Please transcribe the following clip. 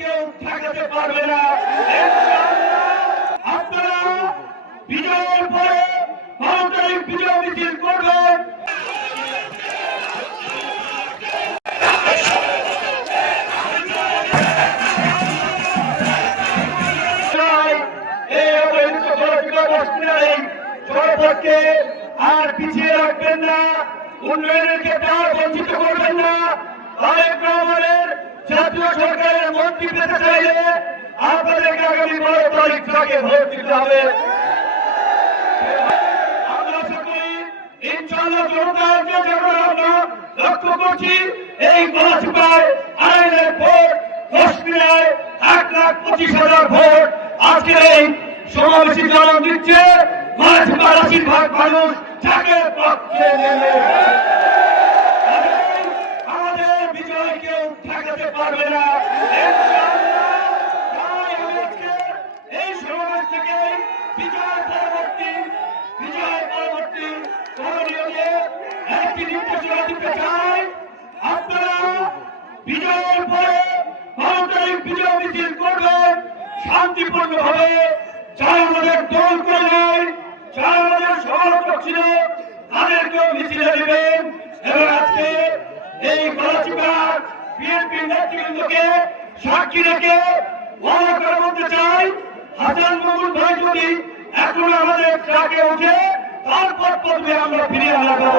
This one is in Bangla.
কেউ ঠেকাতে পারবে না। আপনারা বিজয়ের পরে গণতান্ত্রিক বিজয় মিছিল করবেন। জনপদকে আর পিছিয়ে রাখবেন না, উন্নয়নের ক্ষেত্রে আর বঞ্চিত করবেন না। তারেক রহমানের জাতীয় সরকারের মন্ত্রী পেতে চাইলে আপনাদেরকে আগামী 12 তারিখ থেকে ভোট দিতে হবে। আমরা সকলেই ইনশাআল্লাহ জনতার যে জায়গায় আমরা লক্ষ্য করছি, এই গলাচিপায় আইনের ভোট 10 মিনায় 1,25,000 ভোট আজকের এই সমাবেশে জানান দিচ্ছে। গলাচিপার 80% মানুষ যাকে পক্ষে নেবে, আমাদের বিজয় কেউ ঠেকাতে পারবে না। এই সমাবেশ থেকে বিজয় পরবর্তী করণীয় নিয়ে একটি নির্দেশনা দিতে চাই। আপনারা বিজয়ের পরে গণতান্ত্রিক বিজয় মিছিল করবেন শান্তিপূর্ণভাবে। যারা আমাদের দল করে নেয়, যারা আমাদের সমালোচক ছিল, তাদেরকেও মিছিলে নেবেন। এবং আজকে এই গলাচিপার বিএনপি নেতৃবৃন্দকে সাক্ষী রেখে ওয়াদা করে বলতে চাই, হাসান মাহমুদ ভাই যদি এখন আমাদের ট্রাকে উঠে তারপর পর্বে আমরা ফিরিয়ে আনবো।